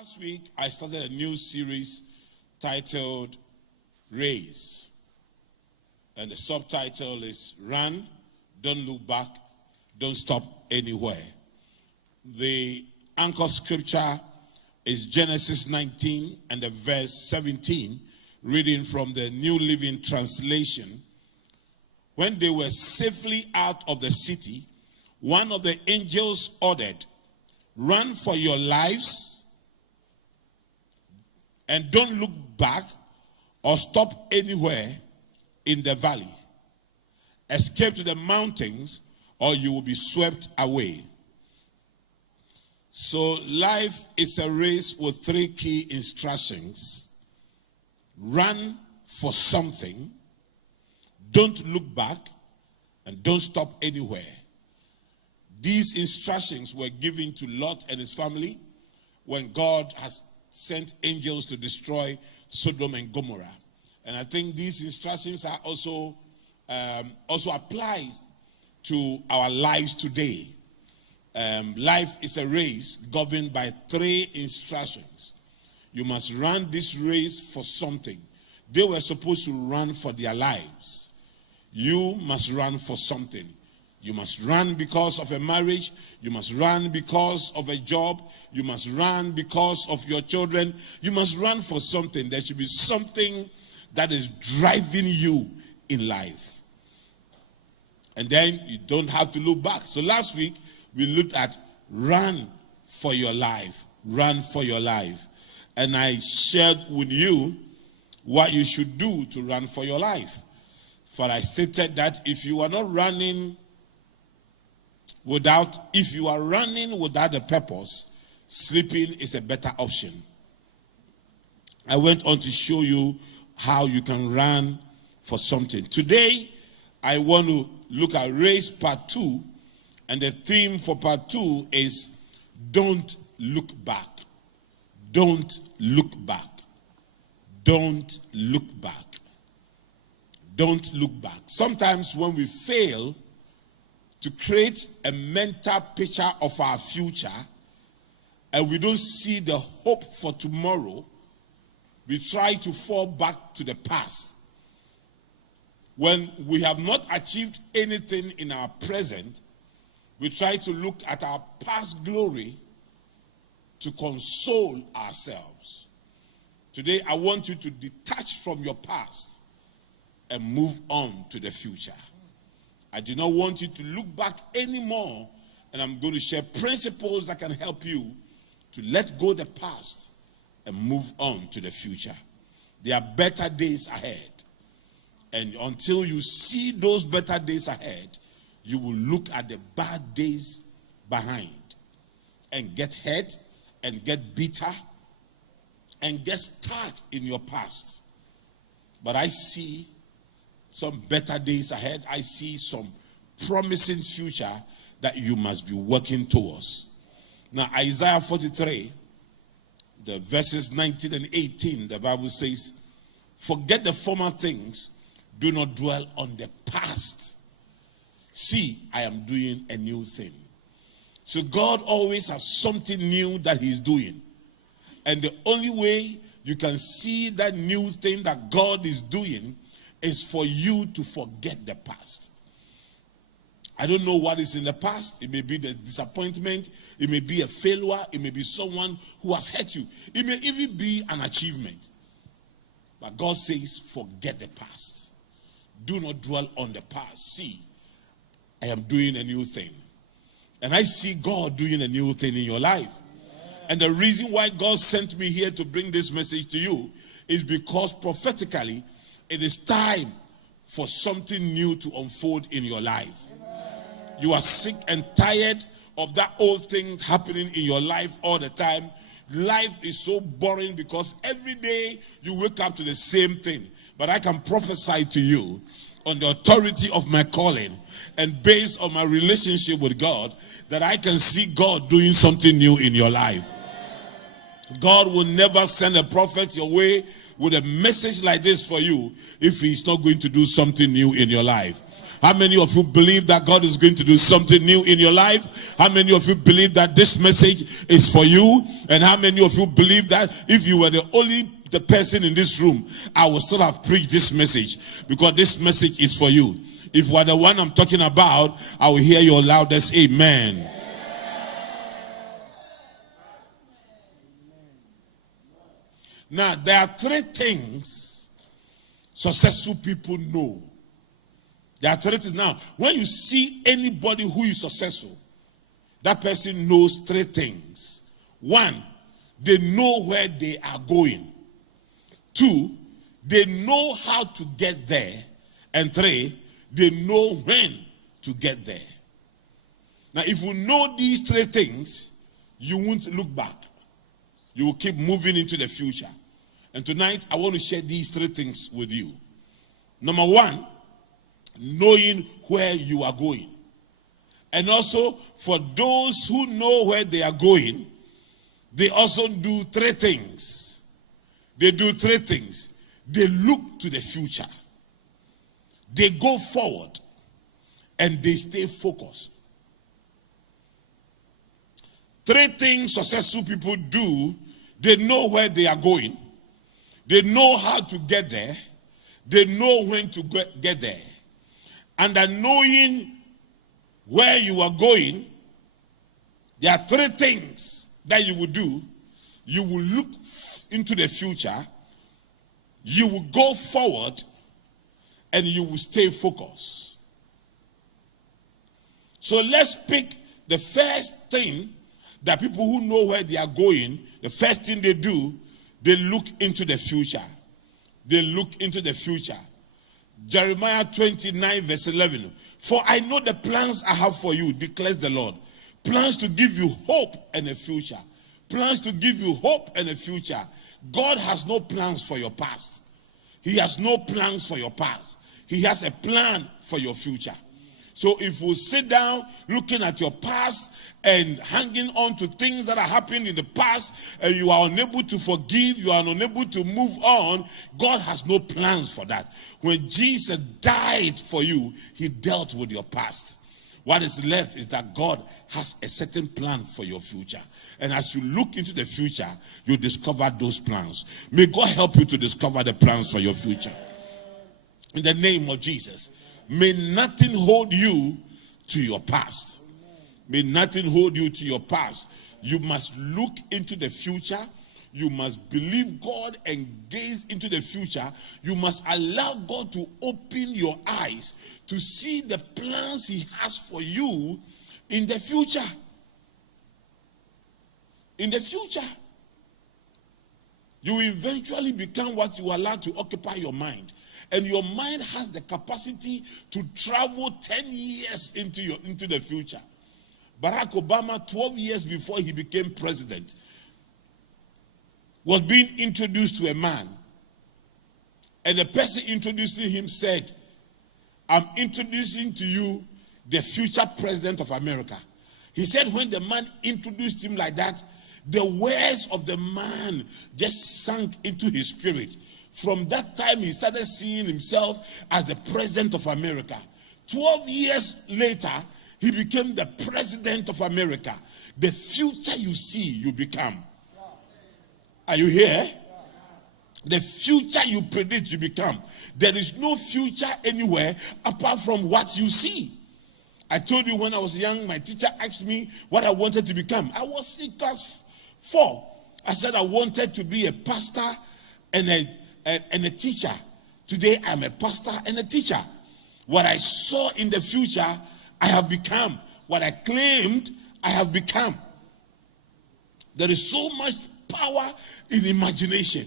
Last week, I started a new series titled Race. And the subtitle is Run, Don't Look Back, Don't Stop Anywhere. The anchor scripture is Genesis 19 and the verse 17, reading from the New Living Translation. When they were safely out of the city, one of the angels ordered, "Run for your lives and don't look back or stop anywhere in the valley. Escape to the mountains or you will be swept away." So life is a race with three key instructions. Run for something, don't look back, and don't stop anywhere. These instructions were given to Lot and his family when God has sent angels to destroy Sodom and Gomorrah. And I think these instructions are also applied to our lives today. Life is a race governed by three instructions. You must run this race for something. They were supposed to run for their lives. You must run for something. You must run because of a marriage. You must run because of a job. You must run because of your children. You must run for something. There should be something that is driving you in life. And then you don't have to look back. So last week, we looked at run for your life. Run for your life. And I shared with you what you should do to run for your life. For I stated that if you are running without a purpose, sleeping is a better option. I went on to show you how you can run for something. Today, I want to look at race part 2, and the theme for part 2 is don't look back. Don't look back. Don't look back. Don't look back. Sometimes when we fail to create a mental picture of our future and we don't see the hope for tomorrow, we try to fall back to the past. When we have not achieved anything in our present, we try to look at our past glory to console ourselves. Today, I want you to detach from your past and move on to the future. I do not want you to look back anymore, and I'm going to share principles that can help you to let go of the past and move on to the future. There are better days ahead. And until you see those better days ahead, you will look at the bad days behind and get hurt and get bitter and get stuck in your past. But I see some better days ahead. I see some promising future that you must be working towards. Now, Isaiah 43, the verses 19 and 18, the Bible says, "Forget the former things, do not dwell on the past. See, I am doing a new thing." So God always has something new that he's doing. And the only way you can see that new thing that God is doing is for you to forget the past. I don't know what is in the past. It may be the disappointment. It may be a failure. It may be someone who has hurt you. It may even be an achievement. But God says, forget the past. Do not dwell on the past. See, I am doing a new thing. And I see God doing a new thing in your life. And the reason why God sent me here to bring this message to you is because prophetically, it is time for something new to unfold in your life. You are sick and tired of that old thing happening in your life all the time. Life is so boring because every day you wake up to the same thing. But I can prophesy to you on the authority of my calling and based on my relationship with God that I can see God doing something new in your life. God will never send a prophet your way with a message like this for you if he's not going to do something new in your life. How many of you believe that God is going to do something new in your life? How many of you believe that this message is for you? And how many of you believe that if you were the person in this room, I would still have preached this message, because this message is for you? If you are the one I'm talking about, I will hear your loudest amen. Now, there are three things successful people know. There are three things. Now, when you see anybody who is successful, that person knows three things. One, they know where they are going. Two, they know how to get there. And three, they know when to get there. Now, if you know these three things, you won't look back. You will keep moving into the future. And tonight, I want to share these three things with you. Number one, knowing where you are going. And also, for those who know where they are going, they also do three things. They do three things. They look to the future. They go forward. And they stay focused. Three things successful people do. They know where they are going. They know how to get there. They know when to get there. And then knowing where you are going, there are three things that you will do. You will look into the future. You will go forward. And you will stay focused. So let's pick the first thing that people who know where they are going, the first thing they do, they look into the future. They look into the future. Jeremiah 29 verse 11. For I know the plans I have for you, declares the Lord. Plans to give you hope and a future. Plans to give you hope and a future. God has no plans for your past. He has no plans for your past. He has a plan for your future. So if you sit down looking at your past and hanging on to things that are happening in the past, and you are unable to forgive, you are unable to move on, God has no plans for that. When Jesus died for you, he dealt with your past. What is left is that God has a certain plan for your future. And as you look into the future, you discover those plans. May God help you to discover the plans for your future. In the name of Jesus. May nothing hold you to your past. May nothing hold you to your past. You must look into the future. You must believe God and gaze into the future. You must allow God to open your eyes to see the plans he has for you in the future. In the future. You will eventually become what you allow to occupy your mind. And your mind has the capacity to travel 10 years into the future. Barack Obama, 12 years before he became president, was being introduced to a man. And the person introducing him said, I'm introducing to you the future president of America. He said when the man introduced him like that, the words of the man just sank into his spirit. From that time, he started seeing himself as the president of America. 12 years later, he became the president of America. The future you see, you become. Are you here? The future you predict, you become. There is no future anywhere apart from what you see. I told you when I was young, my teacher asked me what I wanted to become. I was in class 4. I said I wanted to be a pastor and a teacher. Today I'm a pastor and a teacher. What I saw in the future, I have become. What I claimed, I have become. There is so much power in imagination,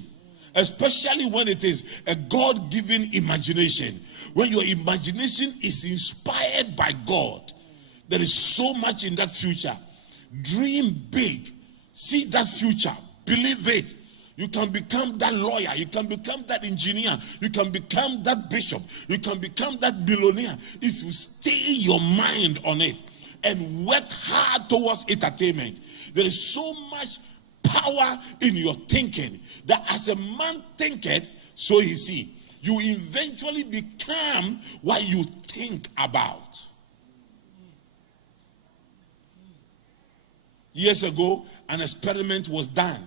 especially when it is a God-given imagination. When your imagination is inspired by God, there is so much in that future. Dream big. See that future. Believe it. You can become that lawyer. You can become that engineer. You can become that bishop. You can become that billionaire if you stay your mind on it and work hard towards its attainment. There is so much power in your thinking that as a man thinketh, so he see. You eventually become what you think about. Years ago, an experiment was done.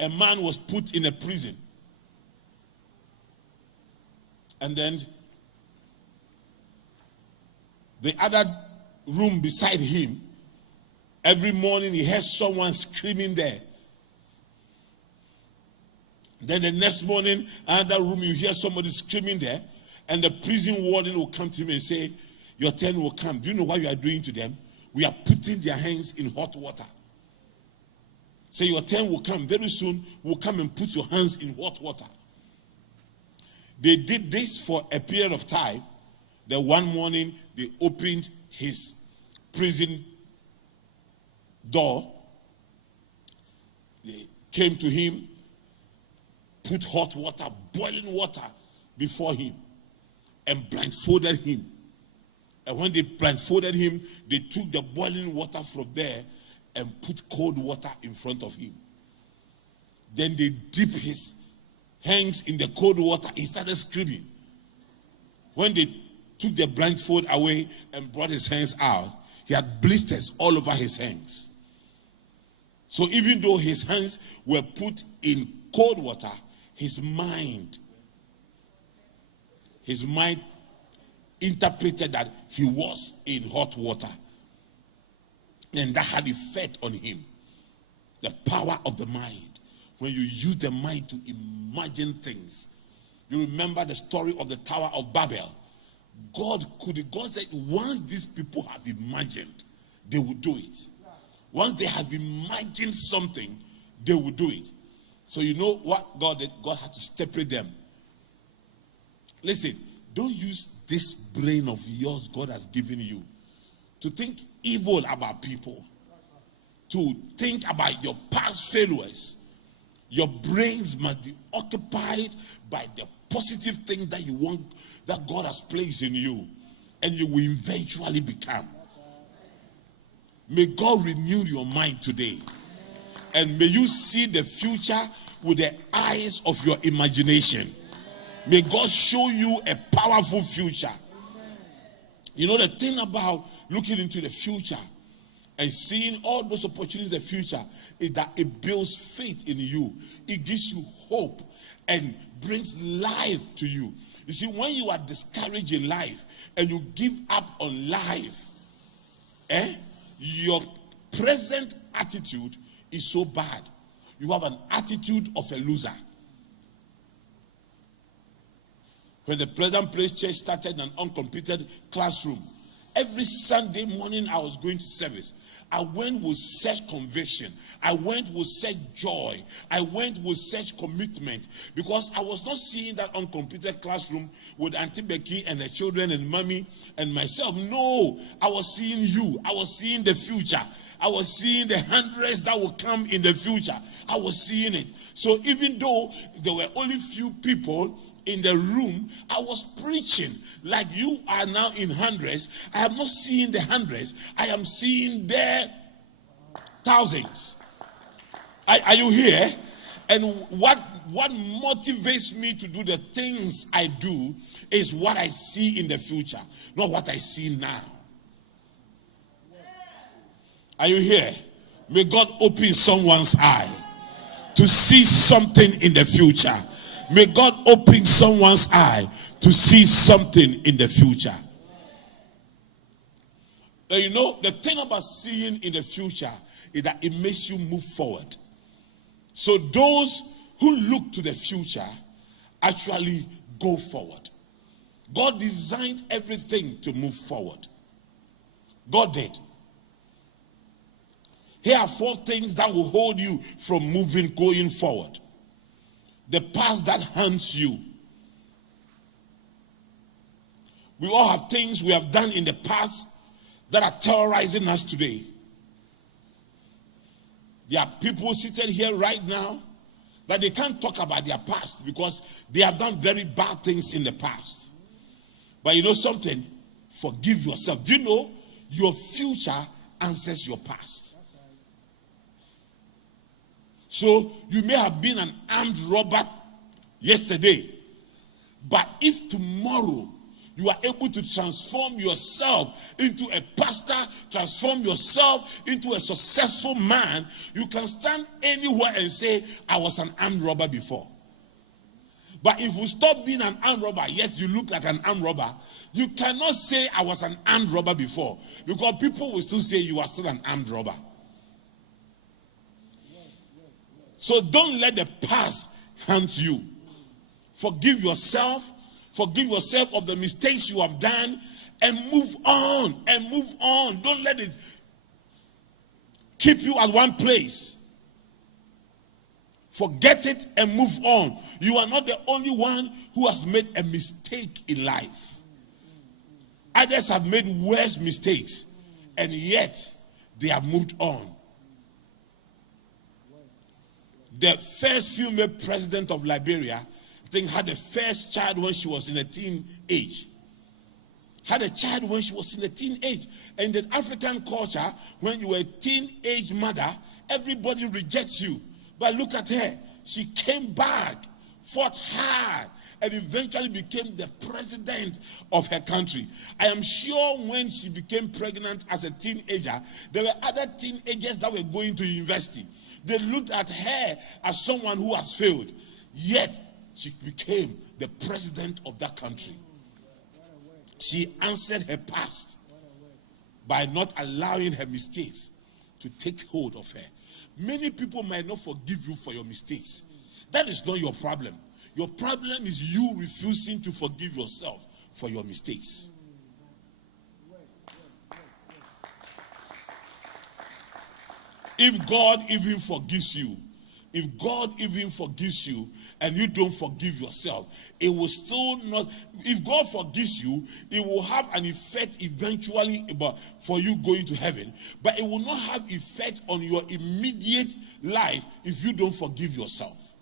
A man was put in a prison. And then the other room beside him, every morning he heard someone screaming there. Then the next morning, another room, you hear somebody screaming there, and the prison warden will come to him and say, your turn will come. Do you know what you are doing to them? We are putting their hands in hot water. Say, your turn will come. Very soon, we'll come and put your hands in hot water. They did this for a period of time. Then one morning, they opened his prison door. They came to him, put hot water, boiling water before him, and blindfolded him. And when they blindfolded him, they took the boiling water from there and put cold water in front of him. Then they dipped his hands in the cold water. He started screaming. When they took the blindfold away and brought his hands out, he had blisters all over his hands. So even though his hands were put in cold water, his mind interpreted that he was in hot water. And that had effect on him. The power of the mind. When you use the mind to imagine things. You remember the story of the Tower of Babel. God said, once these people have imagined, they will do it. Once they have imagined something, they will do it. So you know what God did? God had to separate them. Listen, don't use this brain of yours God has given you to think evil about people, to think about your past failures. Your brains must be occupied by the positive thing that you want, that God has placed in you, and you will eventually become. May God renew your mind today, and may you see the future with the eyes of your imagination. May God show you a powerful future. You know, the thing about looking into the future and seeing all those opportunities in the future is that it builds faith in you. It gives you hope and brings life to you. You see, when you are discouraged in life and you give up on life, your present attitude is so bad. You have an attitude of a loser. When the Pleasant Place Church started an uncompleted classroom, every Sunday morning I was going to service. I went with such conviction. I went with such joy. I went with such commitment, because I was not seeing that uncompleted classroom with Auntie Becky and the children and mommy and myself. No, I was seeing you. I was seeing the future. I was seeing the hundreds that will come in the future. I was seeing it. So even though there were only few people in the room, I was preaching like you are now in hundreds. I am not seeing the hundreds. I am seeing the thousands. Are you here? And what motivates me to do the things I do is what I see in the future, not what I see now. Are you here? May God open someone's eye to see something in the future. May God open someone's eye to see something in the future. You know, the thing about seeing in the future is that it makes you move forward. So those who look to the future actually go forward. God designed everything to move forward. God did. Here are 4 things that will hold you from going forward. The past that haunts you. We all have things we have done in the past that are terrorizing us today. There are people seated here right now that they can't talk about their past because they have done very bad things in the past. But you know something? Forgive yourself. Do you know your future answers your past? So you may have been an armed robber yesterday. But if tomorrow you are able to transform yourself into a pastor, transform yourself into a successful man, you can stand anywhere and say, I was an armed robber before. But if you stop being an armed robber, yet you look like an armed robber, you cannot say I was an armed robber before, because people will still say you are still an armed robber. So don't let the past haunt you. Forgive yourself of the mistakes you have done, and move on, Don't let it keep you at one place. Forget it and move on. You are not the only one who has made a mistake in life. Others have made worse mistakes, and yet they have moved on. The first female president of Liberia, I think, had the first child when she was in a teenage. And in African culture, when you were a teenage mother, everybody rejects you. But look at her. She came back, fought hard, and eventually became the president of her country. I am sure when she became pregnant as a teenager, there were other teenagers that were going to university. They looked at her as someone who has failed. Yet, she became the president of that country. She answered her past by not allowing her mistakes to take hold of her. Many people might not forgive you for your mistakes. That is not your problem. Your problem is you refusing to forgive yourself for your mistakes. If God even forgives you, and you don't forgive yourself, it will still not. If God forgives you, it will have an effect eventually for you going to heaven, but it will not have effect on your immediate life if you don't forgive yourself.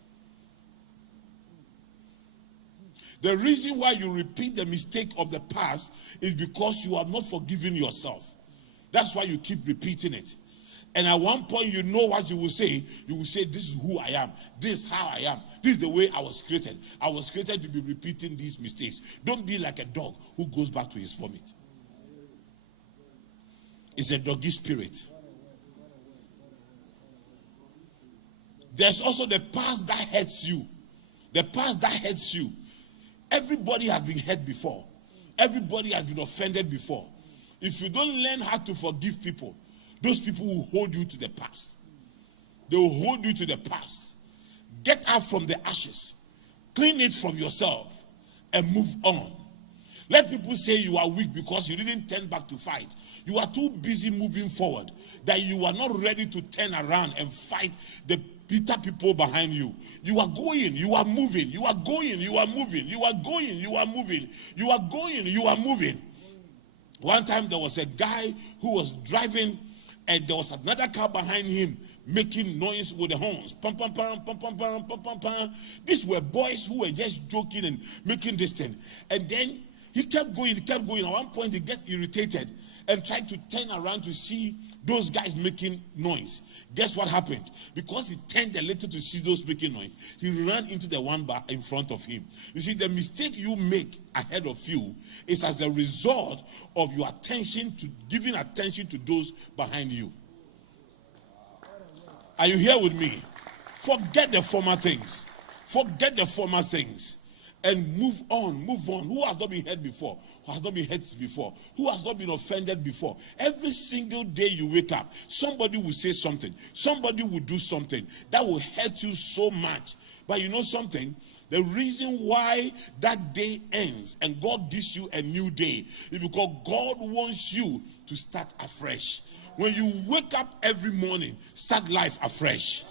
The reason why you repeat the mistake of the past is because you have not forgiven yourself. That's why you keep repeating it. And at one point, you know what you will say. You will say, this is who I am. This is how I am. This is the way I was created. I was created to be repeating these mistakes. Don't be like a dog who goes back to his vomit. It's a doggy spirit. There's also the past that hurts you. The past that hurts you. Everybody has been hurt before. Everybody has been offended before. If you don't learn how to forgive people, those people will hold you to the past. They will hold you to the past. Get out from the ashes. Clean it from yourself and move on. Let people say you are weak because you didn't turn back to fight. You are too busy moving forward that you are not ready to turn around and fight the bitter people behind you. You are going, you are moving, you are going, you are moving, you are going, you are moving, you are going, you are moving. One time there was a guy who was driving, and there was another car behind him making noise with the horns. Pum, pum, pum, pum, pum, pum, pum, pum, pum. These were boys who were just joking and making this thing. And then he kept going. At one point, he got irritated and tried to turn around to see those guys making noise. Guess what happened? Because he turned a little to see those making noise, he ran into the one bar in front of him. You see, the mistake you make ahead of you is as a result of your giving attention to those behind you. Are you here with me? Forget the former things. And move on. Who has not been hurt before? Who has not been hurt before? Who has not been offended before? Every single day you wake up, somebody will say something. Somebody will do something that will hurt you so much. But you know something? The reason why that day ends and God gives you a new day is because God wants you to start afresh. When you wake up every morning, start life afresh.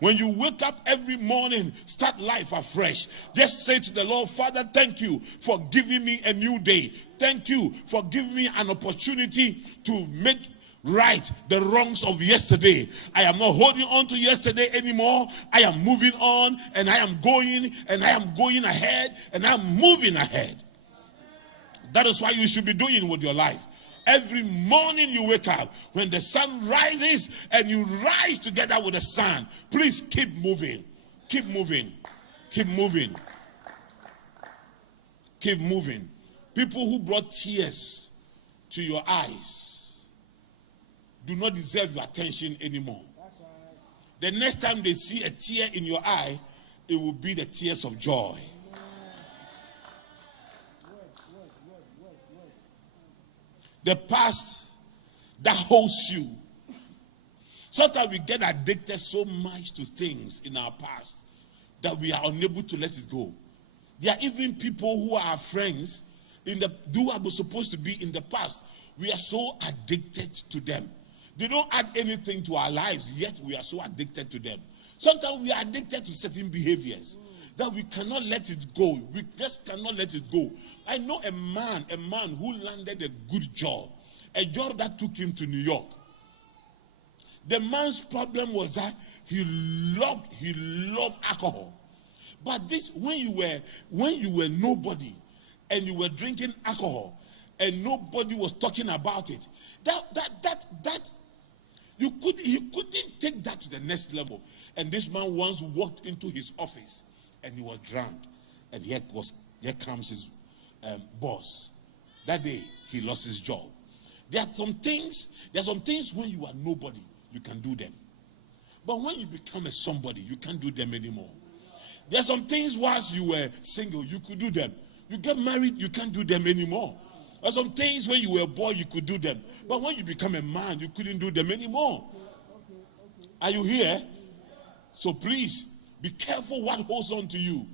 When you wake up every morning, start life afresh. Just say to the Lord, Father, thank you for giving me a new day. Thank you for giving me an opportunity to make right the wrongs of yesterday. I am not holding on to yesterday anymore. I am moving on, and I am going ahead, and I am moving ahead. That is what you should be doing with your life. Every morning you wake up, when the sun rises and you rise together with the sun, please keep moving. Keep moving. Keep moving. Keep moving. People who brought tears to your eyes do not deserve your attention anymore. The next time they see a tear in your eye, it will be the tears of joy. The past that holds you. Sometimes we get addicted so much to things in our past that we are unable to let it go. There are even people who are our friends who are supposed to be in the past. We are so addicted to them. They don't add anything to our lives, yet we are so addicted to them. Sometimes we are addicted to certain behaviors that we cannot let it go. We just cannot let it go. I know a man who landed a good job, a job that took him to New York. The man's problem was that he loved alcohol. But this, when you were nobody and you were drinking alcohol and nobody was talking about it, he couldn't take that to the next level. And this man once walked into his office and he was drunk. And here comes his boss. That day he lost his job. There are some things when you are nobody, you can do them. But when you become a somebody, you can't do them anymore. There are some things whilst you were single, you could do them. You get married, you can't do them anymore. There are some things when you were a boy, you could do them. But when you become a man, you couldn't do them anymore. Are you here? So please, be careful what holds on to you.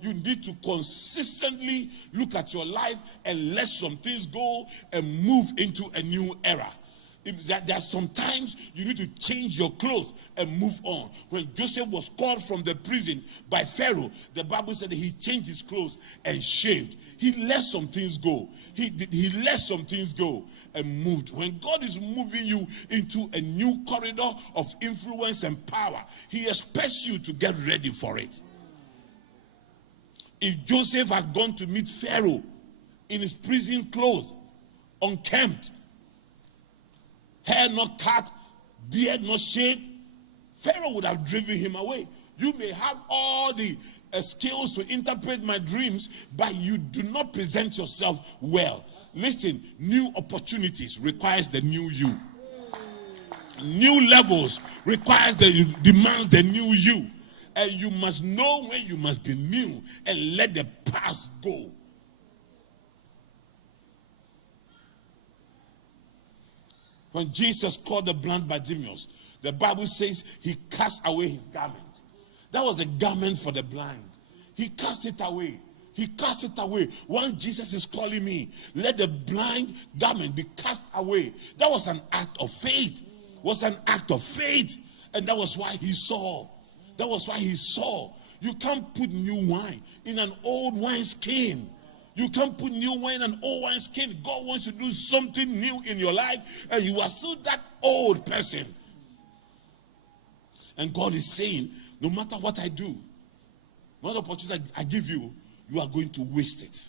You need to consistently look at your life and let some things go and move into a new era. There are some times you need to change your clothes and move on. When Joseph was called from the prison by Pharaoh, the Bible said that he changed his clothes and shaved. He let some things go. He let some things go and moved. When God is moving you into a new corridor of influence and power, he expects you to get ready for it. If Joseph had gone to meet Pharaoh in his prison clothes, unkempt, hair not cut, beard not shaved, Pharaoh would have driven him away. You may have all the skills to interpret my dreams, but you do not present yourself well. Listen, new opportunities requires the new you. New levels demands the new you. And you must know when you must be new and let the past go. When Jesus called the blind Bartimaeus, the Bible says he cast away his garment. That was a garment for the blind. He cast it away. He cast it away. Once Jesus is calling me, let the blind garment be cast away. That was an act of faith. Was an act of faith. And that was why he saw. That was why he saw. You can't put new wine in an old wine skin. You can't put new wine in an old wine skin. God wants to do something new in your life, and you are still that old person. And God is saying, no matter what I do, what opportunity I give you, you are going to waste it.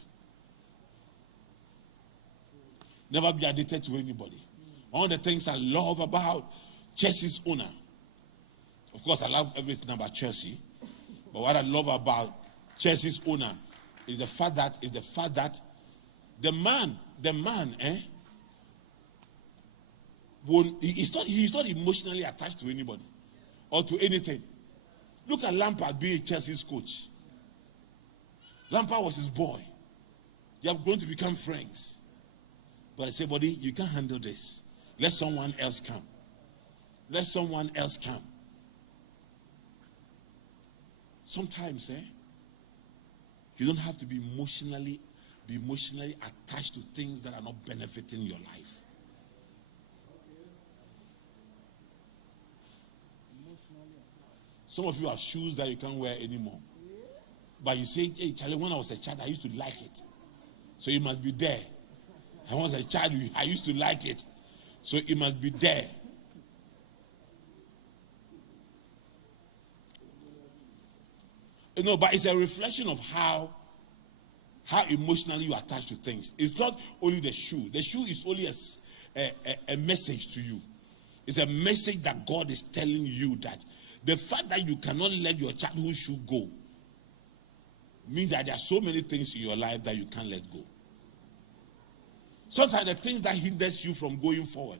Never be addicted to anybody. One of the things I love about Chelsea's owner, of course I love everything about Chelsea, but what I love about Chelsea's owner is the fact that the man, he's not emotionally attached to anybody or to anything. Look at Lampard being Chelsea's coach. Lampard was his boy. They have grown to become friends. But I say, buddy, you can't handle this. Let someone else come. Let someone else come. Sometimes, you don't have to be emotionally attached to things that are not benefiting your life. Some of you have shoes that you can't wear anymore. But you say, hey, Charlie, when I was a child, I used to like it. So it must be there. When I was a child, I used to like it. So it must be there. But it's a reflection of how emotionally you attach to things. It's not only the shoe. The shoe is only a message to you. It's a message that God is telling you that the fact that you cannot let your childhood shoe go means that there are so many things in your life that you can't let go. Sometimes the things that hinders you from going forward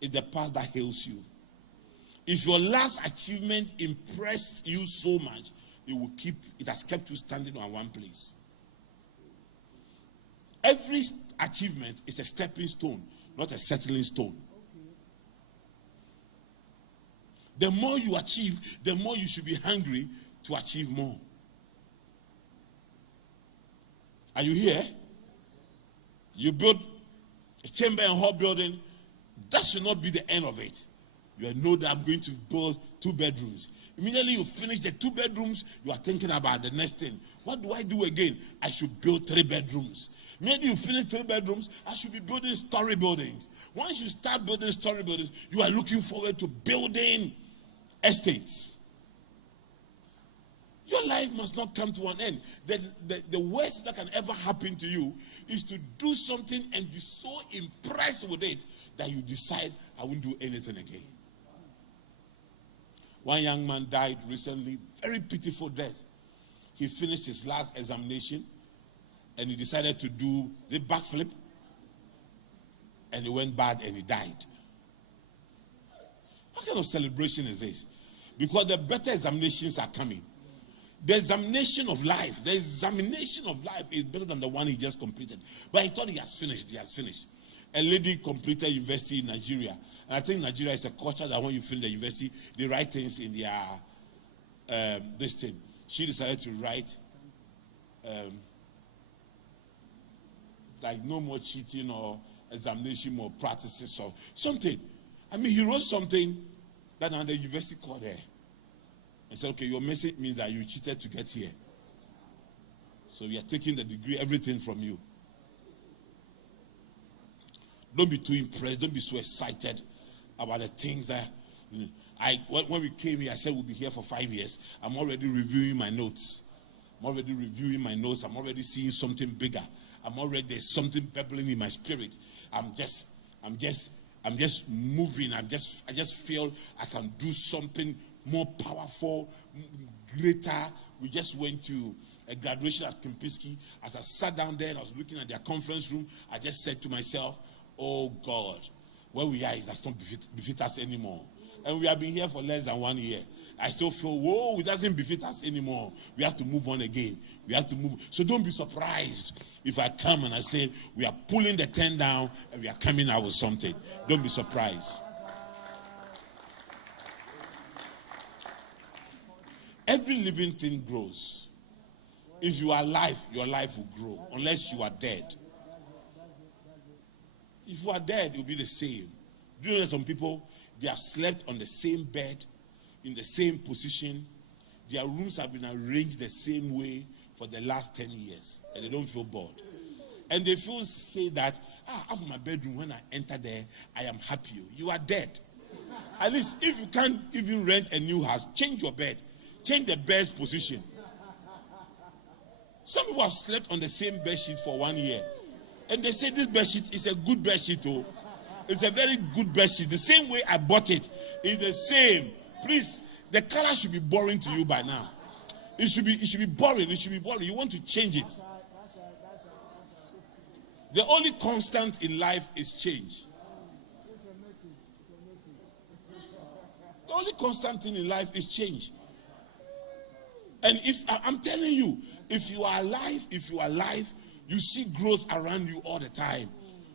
is the past that hails you. If your last achievement impressed you so much, it has kept you standing on one place. Every achievement is a stepping stone, not a settling stone. The more you achieve, the more you should be hungry to achieve more. Are you here? You build a chamber and hall building, that should not be the end of it. You know that I'm going to build 2 bedrooms. Immediately you finish the 2 bedrooms, you are thinking about the next thing. What do I do again? I should build 3 bedrooms. Maybe you finish 3 bedrooms, I should be building story buildings. Once you start building story buildings, you are looking forward to building estates. Your life must not come to an end. The worst that can ever happen to you is to do something and be so impressed with it that you decide, I won't do anything again. One young man died recently, very pitiful death. He finished his last examination and he decided to do the backflip, and it went bad and he died. What kind of celebration is this? Because the better examinations are coming. The examination of life is better than the one he just completed. But he thought he has finished. A lady completed university in Nigeria. And I think Nigeria is a culture that when you finish the university, they write things in their, this thing. She decided to write, like no more cheating or examination or practices or something. I mean, he wrote something that now the university called her. And said, okay, your message means that you cheated to get here. So we are taking the degree, everything from you. Don't be too impressed. Don't be so excited about the things that, when we came here, I said we'll be here for 5 years. I'm already reviewing my notes. I'm already seeing something bigger. There's something bubbling in my spirit. I'm just moving. I just feel I can do something more powerful, greater. We just went to a graduation at Kempinski. As I sat down there and I was looking at their conference room, I just said to myself, oh God, where we are, it does not befit us anymore. And we have been here for less than 1 year. I still feel, whoa, it doesn't befit us anymore. We have to move on again. We have to move. So don't be surprised if I come and I say, we are pulling the tent down and we are coming out with something. Don't be surprised. Every living thing grows. If you are alive, your life will grow, unless you are dead. If you are dead, it will be the same. Do you know some people, they have slept on the same bed, in the same position. Their rooms have been arranged the same way for the last 10 years, and they don't feel bored. And they say that, after my bedroom, when I enter there, I am happy. You are dead. At least if you can't even rent a new house, change your bed. Change the bed's position. Some people have slept on the same bed sheet for 1 year. And they say this bed sheet is a good bed sheet. Oh. It's a very good bed sheet. The same way I bought it is the same. Please, the color should be boring to you by now. It should be boring. It should be boring. You want to change it. The only constant in life is change. The only constant thing in life is change. And if I'm telling you, if you are alive, you see growth around you all the time.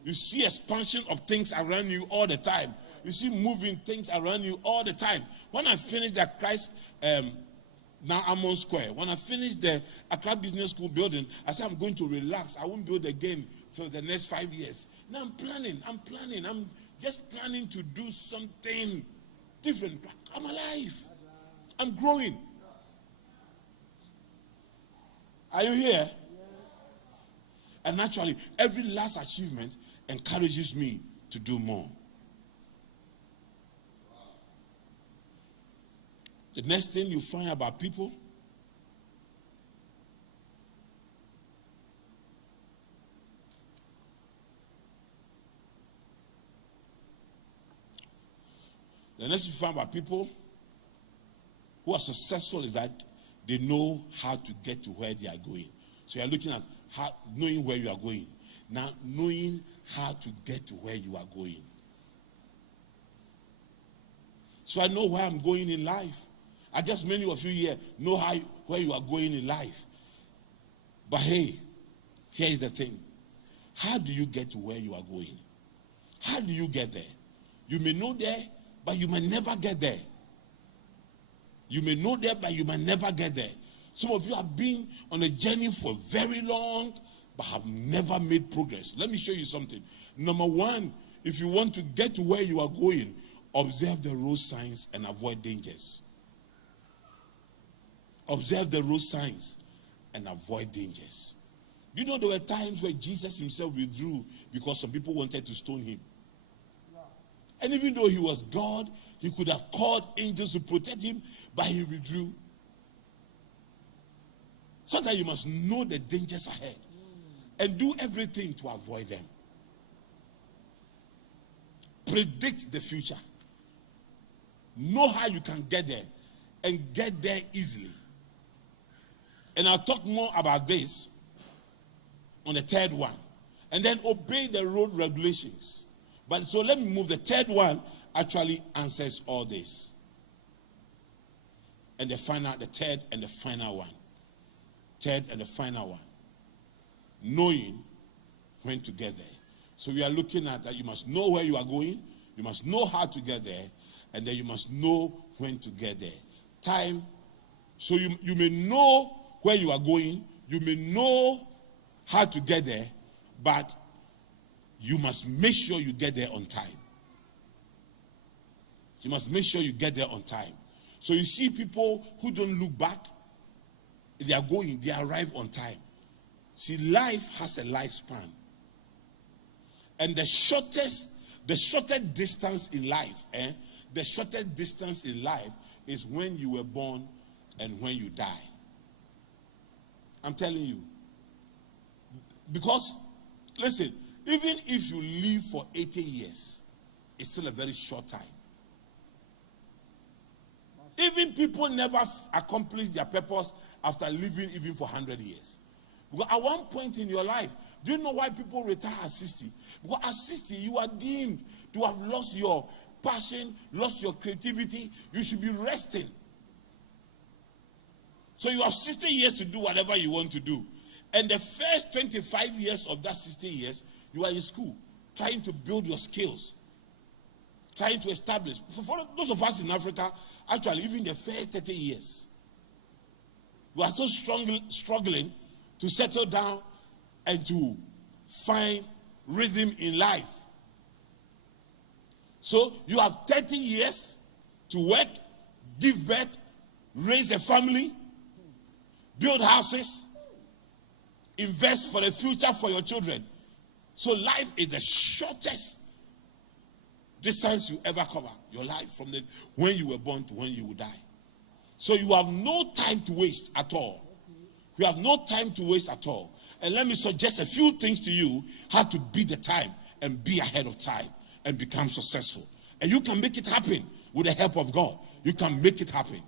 You see expansion of things around you all the time. You see moving things around you all the time. When I finished the Christ, now I'm on Square. When I finished the Accra Business School building, I said I'm going to relax. I won't build again till the next 5 years. Now I'm planning. I'm just planning to do something different. I'm alive. I'm growing. Are you here? Yes. And naturally, every last achievement encourages me to do more. The next thing you find about people, who are successful is that they know how to get to where they are going. So you are looking at knowing where you are going. Now, knowing how to get to where you are going. So I know where I'm going in life. I guess many of you here know where you are going in life. But hey, here is the thing. How do you get to where you are going? How do you get there? You may know there, but you may never get there. You may know there, but you may never get there. Some of you have been on a journey for very long, but have never made progress. Let me show you something. Number one, if you want to get to where you are going, observe the road signs and avoid dangers. Observe the road signs and avoid dangers. You know, there were times where Jesus himself withdrew because some people wanted to stone him. And even though he was God, he could have called angels to protect him, but he withdrew. Sometimes you must know the dangers ahead and do everything to avoid them. Predict the future. Know how you can get there and get there easily. And I'll talk more about this on the third one. And then obey the road regulations. But so let me move. The third one actually answers all this. And the third and the final one. Third and the final one. Knowing when to get there. So we are looking at that you must know where you are going. You must know how to get there. And then you must know when to get there. Time. So you may know where you are going. You may know how to get there. But you must make sure you get there on time. You must make sure you get there on time. So you see people who don't look back. They are going, they arrive on time. See, life has a lifespan. And the shortest distance in life, the shortest distance in life is when you were born and when you die. I'm telling you. Because, listen, even if you live for 80 years, it's still a very short time. Even people never accomplish their purpose after living even for 100 years. Because at one point in your life, do you know why people retire at 60? Because at 60, you are deemed to have lost your passion, lost your creativity. You should be resting. So you have 60 years to do whatever you want to do. And the first 25 years of that 60 years, you are in school, trying to build your skills, trying to establish. For those of us in Africa, actually, even the first 30 years, you are so struggling to settle down and to find rhythm in life. So you have 30 years to work, give birth, raise a family, build houses, invest for the future for your children. So life is the shortest distance you ever cover. Your life from when you were born to when you will die. So you have no time to waste at all. You have no time to waste at all. And let me suggest a few things to you how to beat the time and be ahead of time and become successful. And you can make it happen with the help of God. You can make it happen.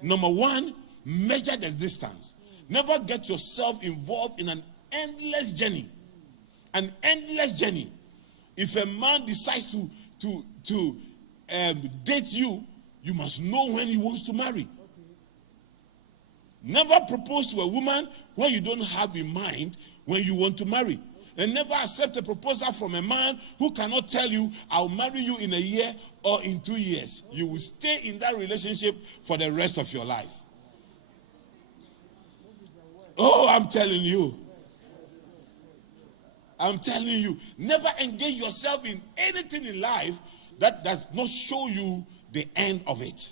Number one, measure the distance. Never get yourself involved in an endless journey. An endless journey. If a man decides to date you, you must know when he wants to marry. Never propose to a woman when you don't have in mind when you want to marry. And never accept a proposal from a man who cannot tell you, I'll marry you in a year or in 2 years. You will stay in that relationship for the rest of your life. Oh, I'm telling you. I'm telling you. Never engage yourself in anything in life that does not show you the end of it.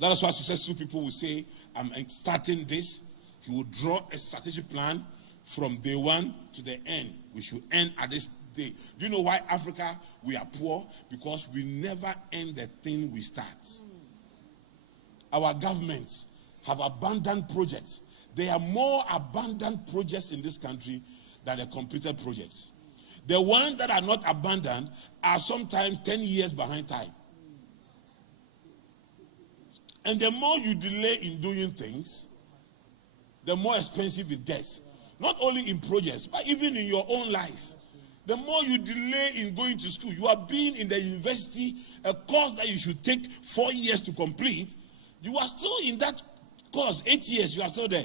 That is why successful people will say, I'm starting this. He will draw a strategic plan from day one to the end. We should end at this day. Do you know why Africa, we are poor? Because we never end the thing we start. Our governments have abandoned projects. There are more abandoned projects in this country than the completed projects. The ones that are not abandoned are sometimes 10 years behind time. And the more you delay in doing things, the more expensive it gets. Not only in projects, but even in your own life. The more you delay in going to school, you are being in the university, a course that you should take 4 years to complete, you are still in that course, 8 years, you are still there.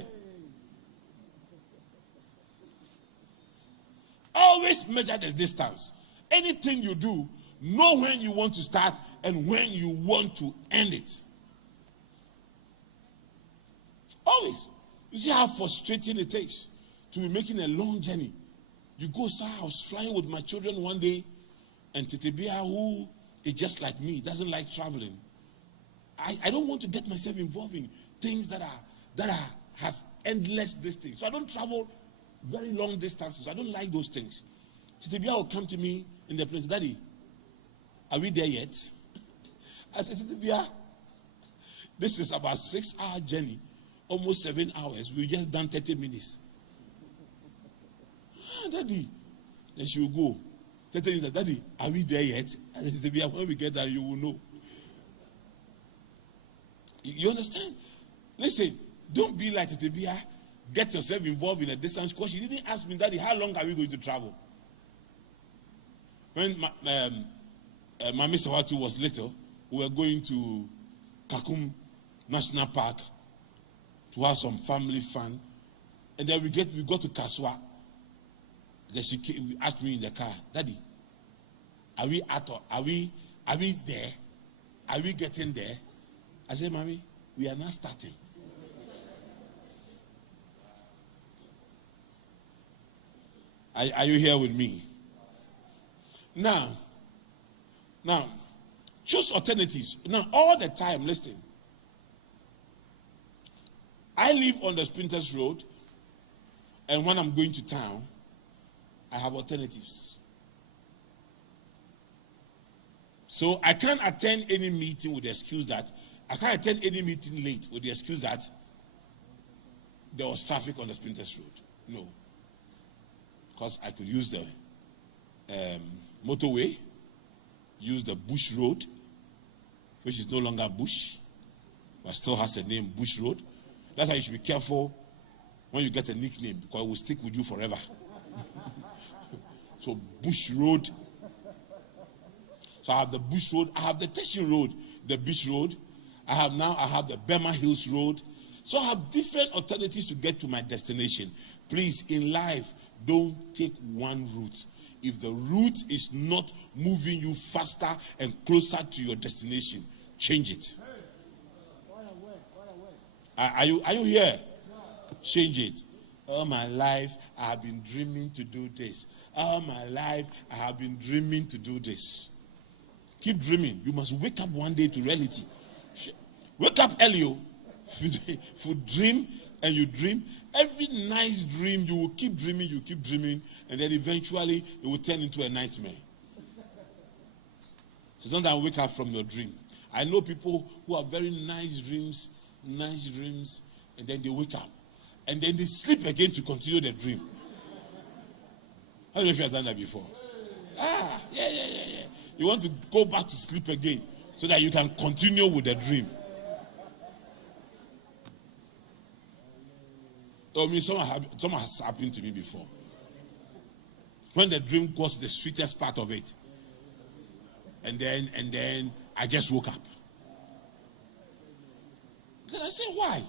Always measure the distance. Anything you do, know when you want to start and when you want to end it. Always. You see how frustrating it is to be making a long journey. You go, sir, I was flying with my children one day, and Titi-Ofei, who is just like me, doesn't like traveling. I don't want to get myself involved in things that has endless distance. So I don't travel very long distances. I don't like those things. Titi-Ofei will come to me in the place, Daddy, are we there yet? I said, Titi-Ofei, this is about 6-hour journey, almost 7 hours. We just done 30 minutes. Daddy. Then she will go. 30 minutes, Daddy, are we there yet? I said, Titi-Ofei, when we get there, you will know. You understand? Listen, don't be like Titi-Ofei. Get yourself involved in a distance course. She didn't ask me, Daddy, how long are we going to travel? When my Mr. Watu was little, we were going to Kakum National Park to have some family fun. And then we got to Kaswa. Then she asked me in the car, Daddy, are we there? Are we getting there? I said, Mommy, we are not starting. Are you here with me? Now, choose alternatives. Now, all the time, listen. I live on the Sprinters Road, and when I'm going to town, I have alternatives. So I can't attend any meeting with the excuse that, I can't attend any meeting late with the excuse that there was traffic on the Sprinters Road. No. Because I could use the motorway, use the Bush Road, which is no longer Bush, but still has a name, Bush Road. That's why you should be careful when you get a nickname, because it will stick with you forever. So Bush Road. So I have the Bush Road, I have the Teshin Road, the Beach Road. I have the Burma Hills Road. So I have different alternatives to get to my destination. Please, in life, don't take one route. If the route is not moving you faster and closer to your destination, change it. Are you here? Change it. All my life, I have been dreaming to do this. All my life, I have been dreaming to do this. Keep dreaming. You must wake up one day to reality. Wake up early. If you dream and you dream, every nice dream, you will keep dreaming, and then eventually it will turn into a nightmare. So sometimes wake up from your dream. I know people who have very nice dreams, and then they wake up. And then they sleep again to continue the dream. I don't know if you have done that before. Yeah. You want to go back to sleep again so that you can continue with the dream. I mean, someone has happened to me before. When the dream was the sweetest part of it. And then I just woke up. Then I said, why?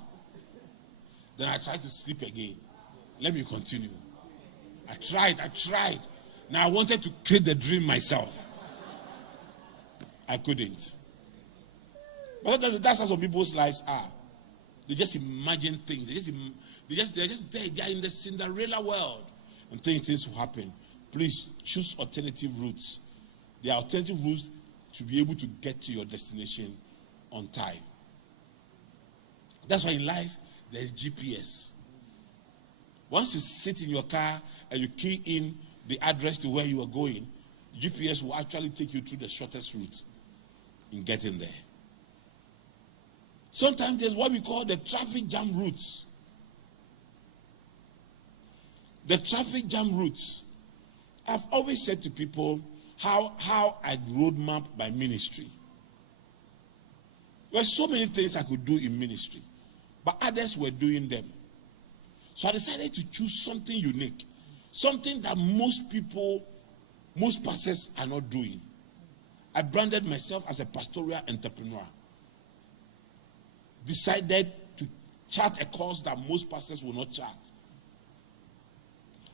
Then I tried to sleep again. Let me continue. I tried. Now I wanted to create the dream myself. I couldn't. But that's how some people's lives are. They just imagine things. They're just there. They are in the Cinderella world. And things will happen. Please choose alternative routes. There are alternative routes to be able to get to your destination on time. That's why in life, there's GPS. Once you sit in your car and you key in the address to where you are going, GPS will actually take you through the shortest route in getting there. Sometimes there's what we call the traffic jam routes. The traffic jam routes. I've always said to people how I roadmap my ministry. There were so many things I could do in ministry, but others were doing them. So I decided to choose something unique, something that most pastors are not doing. I branded myself as a pastoral entrepreneur. Decided to chart a course that most pastors will not chart.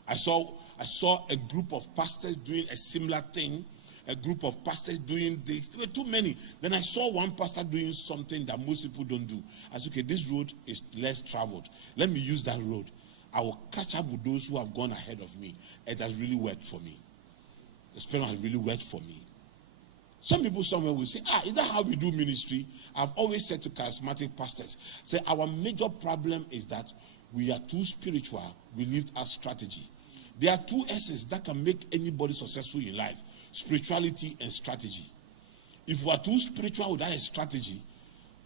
I saw a group of pastors doing a similar thing, a group of pastors doing this. There were too many. Then I saw one pastor doing something that most people don't do. I said, okay, this road is less traveled. Let me use that road. I will catch up with those who have gone ahead of me. It has really worked for me. The Spirit has really worked for me. Some people somewhere will say, is that how we do ministry? I've always said to charismatic pastors, say our major problem is that we are too spiritual. We live our strategy. There are two S's that can make anybody successful in life: spirituality and strategy. If you are too spiritual without a strategy,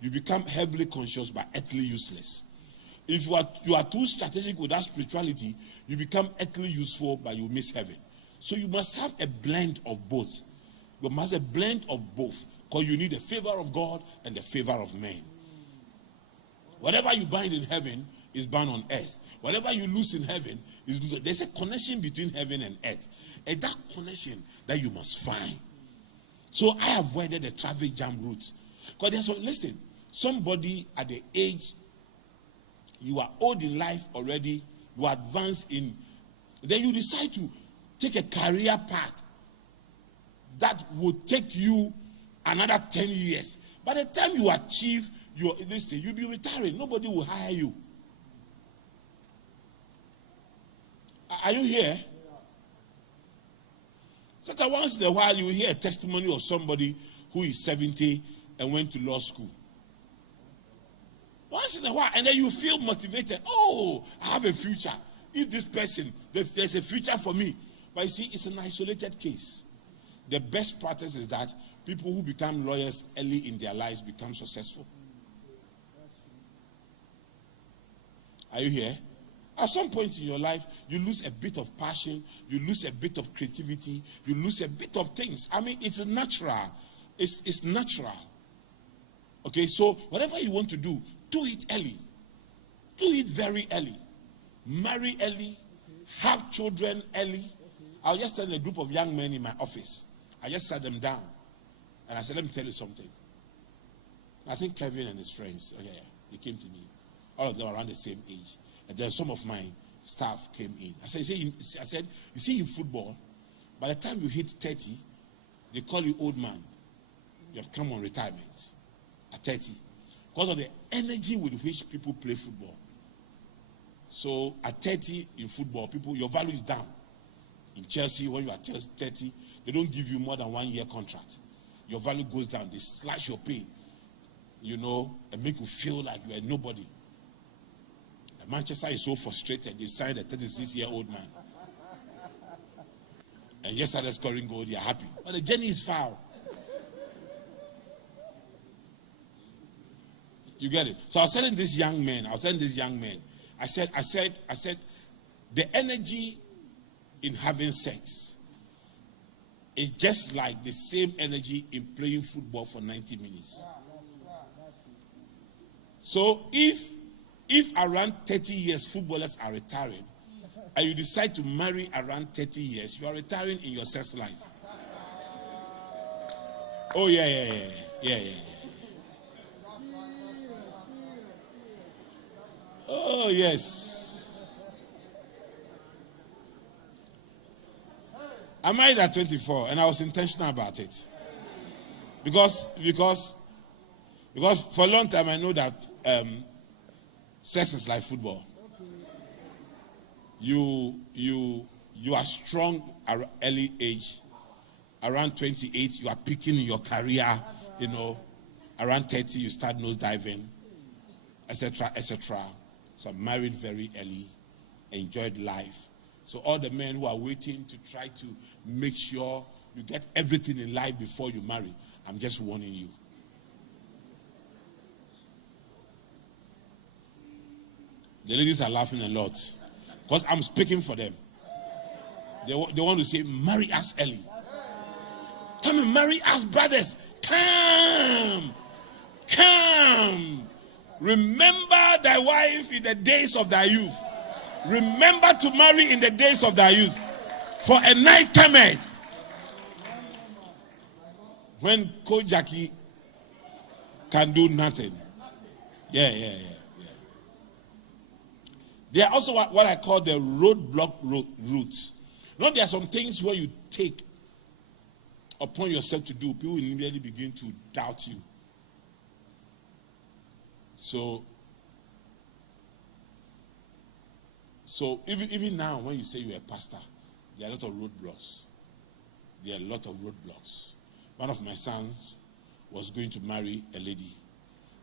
you become heavily conscious but earthly useless. If you are too strategic without spirituality, you become earthly useful but you miss heaven. So you must have a blend of both. You must have a blend of both, because you need the favor of God and the favor of men. Whatever you bind in heaven is bound on earth. Whatever you lose in heaven is loose. There's a connection between heaven and earth. And that connection that you must find. So I avoided the traffic jam route. Because listen, somebody at the age, you are old in life already, you are advanced in, then you decide to take a career path that will take you another 10 years. By the time you achieve this thing, you'll be retiring. Nobody will hire you. Are you here? So that once in a while you hear a testimony of somebody who is 70 and went to law school. Once in a while, and then you feel motivated. Oh, I have a future. If this person, there's a future for me. But you see, it's an isolated case. The best practice is that people who become lawyers early in their lives become successful. Are you here? At some point in your life, you lose a bit of passion, you lose a bit of creativity, you lose a bit of things. I mean, it's natural. It's natural. Okay, so whatever you want to do it early. Do it very early. Marry early. Have children early. I was just telling a group of young men in my office. I just sat them down. And I said, let me tell you something. I think Kevin and his friends, they came to me. All of them around the same age. And then some of my staff came in. I said, you see in football, by the time you hit 30, they call you old man. You have come on retirement at 30. Because of the energy with which people play football. So at 30 in football, your value is down. In Chelsea, when you are 30, they don't give you more than 1 year contract. Your value goes down. They slash your pay, and make you feel like you are nobody. And Manchester is so frustrated. They signed a 36-year-old man. And just started scoring goal. They are happy. But the journey is foul. You get it? So I was telling this young man, I said, the energy in having sex is just like the same energy in playing football for 90 minutes. So if around 30 years footballers are retiring, and you decide to marry around 30 years, you are retiring in your sex life. Oh, yeah. Oh, yes. I married at 24, and I was intentional about it. Because for a long time, I know that sex is like football. You are strong at early age. Around 28, you are peaking in your career. Around 30, you start nose diving, etc., etc. So I married very early, enjoyed life. So all the men who are waiting to try to make sure you get everything in life before you marry, I'm just warning you. The ladies are laughing a lot because I'm speaking for them. They want to say, marry us early. Come and marry us, brothers. Come. Remember thy wife in the days of thy youth. Remember to marry in the days of thy youth. For a night cometh when Kojaki can do nothing. Yeah. There are also what I call the roadblock routes. You know, there are some things where you take upon yourself to do, people will immediately begin to doubt you. So even now, when you say you're a pastor, there are a lot of roadblocks. One of my sons was going to marry a lady.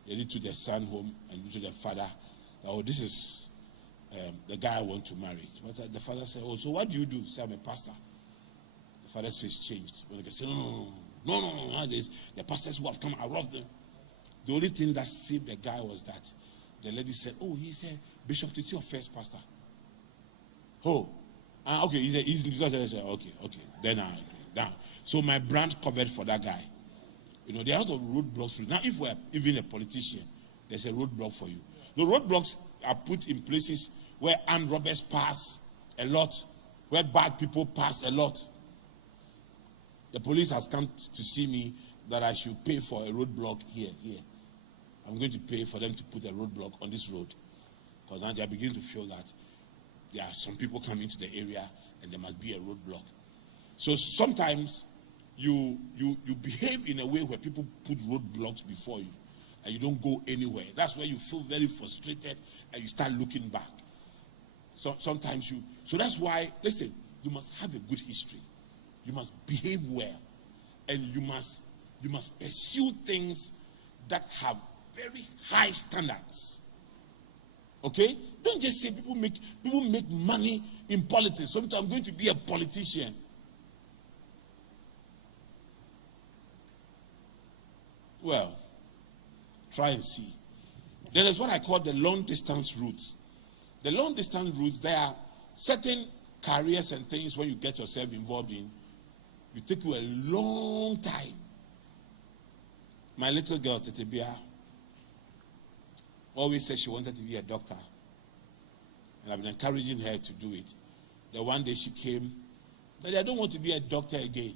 They lead to their son home and to their father. Oh, this is the guy I want to marry. But the father said, oh, so what do you do? He said, I'm a pastor. The father's face changed. When they said, no. Nowadays, the pastors who have come, I love them. The only thing that saved the guy was that the lady said, oh, he's a Bishop Titi-Ofei's pastor. Oh, okay, he's okay. Then I agree. Down. So my brand covered for that guy. You know, there are a lot of roadblocks. Now, if we're even a politician, there's a roadblock for you. The roadblocks are put in places where armed robbers pass a lot, where bad people pass a lot. The police has come to see me that I should pay for a roadblock here. I'm going to pay for them to put a roadblock on this road. Because now they are beginning to feel that there are some people coming to the area and there must be a roadblock. So sometimes you behave in a way where people put roadblocks before you and you don't go anywhere. That's where you feel very frustrated and you start looking back. So that's why, listen, you must have a good history. You must behave well. And you must pursue things that have very high standards. Okay? Don't just say people make money in politics. Sometimes I'm going to be a politician. Well, try and see. There is what I call the long distance route. The long distance routes, there are certain careers and things when you get yourself involved in, you take you a long time. My little girl, Tetebia, always said she wanted to be a doctor. And I've been encouraging her to do it. Then one day she came, said, I don't want to be a doctor again.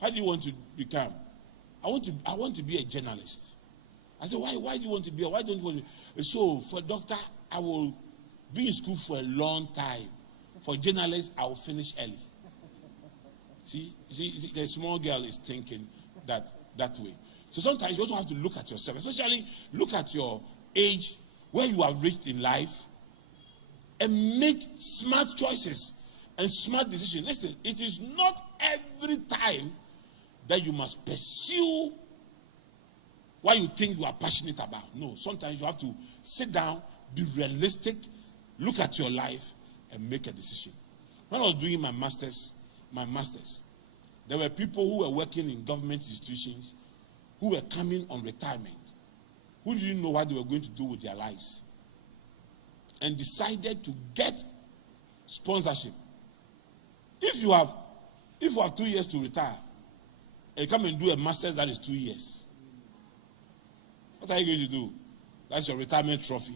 How do you want to become? I want to be a journalist. I said, why do you want to be? Why don't you want to? So for a doctor, I will be in school for a long time. For journalists, I will finish early. See, the small girl is thinking that way. So sometimes you also have to look at yourself, especially look at your age, where you have reached in life, and make smart choices and smart decisions. Listen, it is not every time that you must pursue what you think you are passionate about. No, sometimes you have to sit down, be realistic, look at your life, and make a decision. When I was doing my masters, there were people who were working in government institutions who were coming on retirement, who didn't know what they were going to do with their lives, and decided to get sponsorship. If you have 2 years to retire, and come and do a master's that is 2 years, what are you going to do? That's your retirement trophy.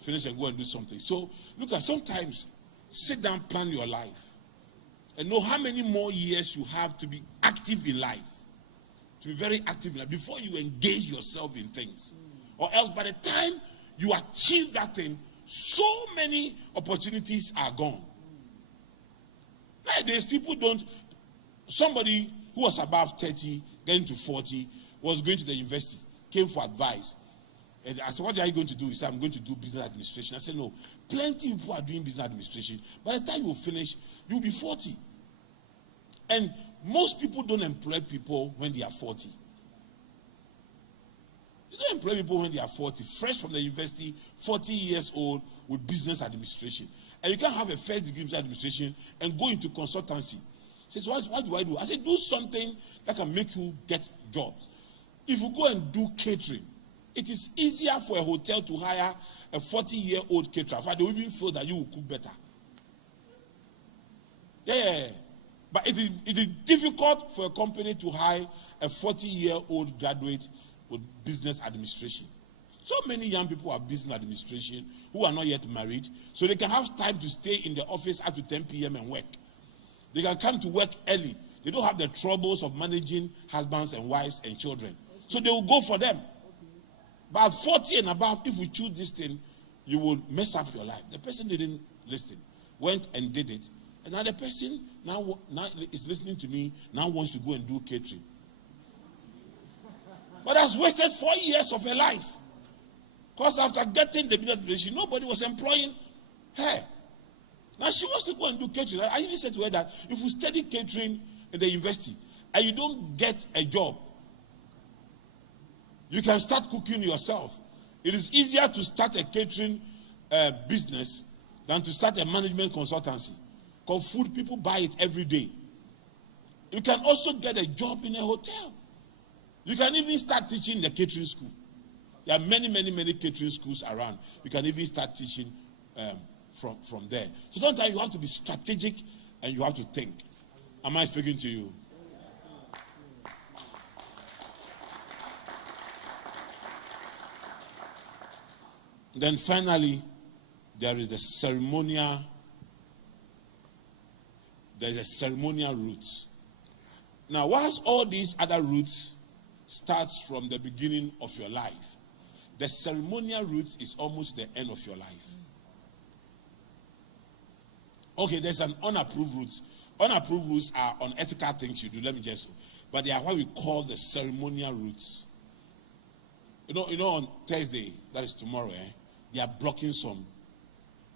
Finish and go and do something. So look at, sometimes sit down, plan your life, and know how many more years you have to be active in life, to be very active in life before you engage yourself in things. Or else by the time you achieve that thing, so many opportunities are gone. Nowadays, somebody who was above 30, getting to 40, was going to the university, came for advice. And I said, what are you going to do? He said, I'm going to do business administration. I said, no, plenty of people are doing business administration. By the time you finish, you'll be 40. And most people don't employ people when they are 40. You don't employ people when they are 40, fresh from the university, 40 years old, with business administration. And you can't have a first degree in business administration and go into consultancy. He says, what do I do? I said, do something that can make you get jobs. If you go and do catering, it is easier for a hotel to hire a 40-year-old caterer. In fact, they will even feel that you will cook better. Yeah. But it is difficult for a company to hire a 40-year-old graduate with business administration. So many young people are business administration who are not yet married, so they can have time to stay in the office up to 10 p.m. and work. They can come to work early. They don't have the troubles of managing husbands and wives and children. So they will go for them. But at 40 and above, if you choose this thing, you will mess up your life. The person didn't listen, went and did it. And now the person now is listening to me, now wants to go and do catering. But has wasted 4 years of her life. Because after getting the business administration, nobody was employing her. Now she wants to go and do catering. I even said to her that if you study catering in the university and you don't get a job, you can start cooking yourself. It is easier to start a catering business than to start a management consultancy. Because food, people buy it every day. You can also get a job in a hotel. You can even start teaching in the catering school. There are many catering schools around. You can even start teaching from there. So sometimes you have to be strategic and you have to think. Am I speaking to you? Then finally, there is the ceremonial. There is a ceremonial route. Now, whilst all these other routes starts from the beginning of your life, the ceremonial route is almost the end of your life. Okay, there's an unapproved route. Unapproved routes are unethical things you do. Let me just, but they are what we call the ceremonial routes. You know, on Thursday, that is tomorrow, they are blocking some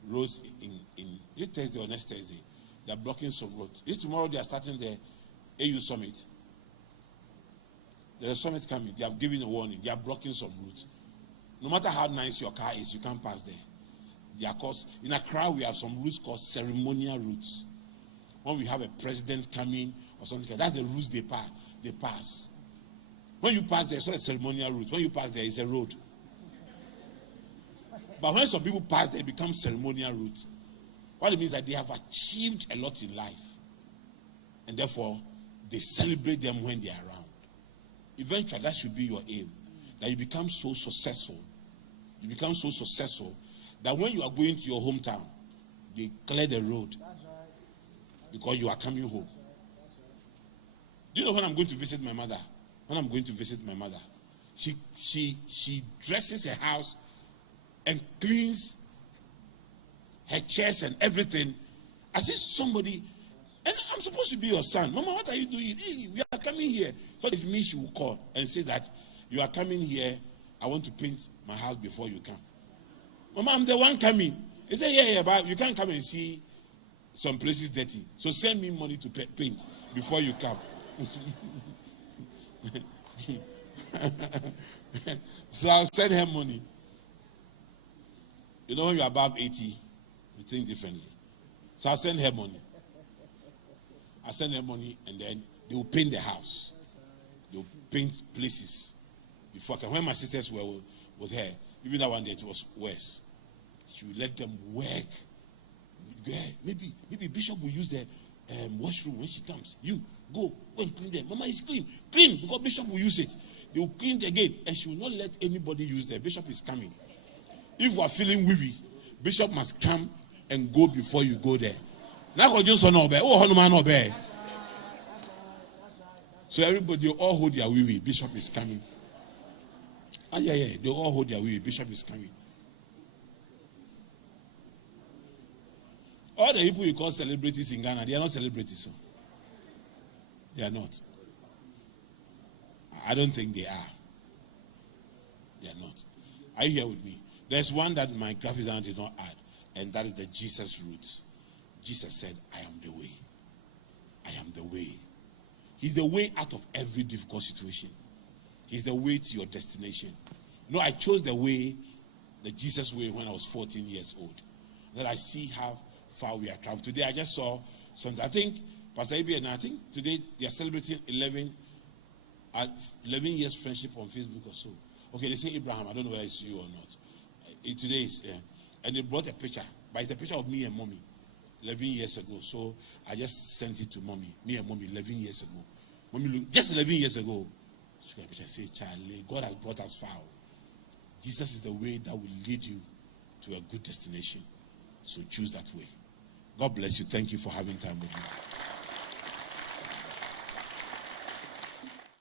roads in this Thursday or next Thursday. They are blocking some roads. This tomorrow they are starting the AU summit. There's a summit coming. They have given a warning. They are blocking some routes. No matter how nice your car is, you can't pass there. They are called, in Accra, we have some routes called ceremonial routes. When we have a president coming or something, that's the routes they pass. When you pass there, it's not a ceremonial route. When you pass there, it's a road. But when some people pass there, it becomes ceremonial route. What it means is that they have achieved a lot in life. And therefore, they celebrate them when they are around. Eventually, that should be your aim. That you become so successful. You become so successful that when you are going to your hometown, they clear the road. Because you are coming home. Do you know when I'm going to visit my mother? When I'm going to visit my mother, she dresses her house and cleans her chairs and everything as if somebody, and I'm supposed to be your son. Mama, what are you doing? Hey, we are coming here. What is me? She will call and say that you are coming here. I want to paint my house before you come. Mama, I'm the one coming. He said, yeah, but you can't come and see some places dirty. So send me money to paint before you come. So I'll send her money. You know, when you're above 80, you think differently. So I'll send her money. I'll send her money, and then they will paint the house. They will paint places. Before, when my sisters were with her, even that one day it was worse. She would let them work. Maybe Bishop will use the washroom when she comes. You go and clean them. Mama is clean, because Bishop will use it. They will clean the gate, and she will not let anybody use the Bishop is coming. If you are feeling weary, Bishop must come and go before you go there. So everybody all hold their wee. Bishop is coming. Yeah. They all hold their wee. Bishop is coming. All the people you call celebrities in Ghana, they are not celebrities. So. They are not. I don't think they are. They are not. Are you here with me? There's one that my graphic designer did not add, and that is the Jesus route. Jesus said, I am the way. I am the way. He's the way out of every difficult situation. He's the way to your destination. You know, I chose the way, the Jesus way, when I was 14 years old. That I see how far we are traveling. Today I just saw something. I think Pastor Ibi and I think today they are celebrating 11 years friendship on Facebook or so. Okay, they say Abraham. I don't know whether it's you or not. Today is, and they brought a picture, but it's a picture of me and mommy 11 years ago. So I just sent it to mommy, me and mommy 11 years ago. Mommy, just 11 years ago. She got a picture, say, Charlie, God has brought us far. Jesus is the way that will lead you to a good destination. So choose that way. God bless you. Thank you for having time with me.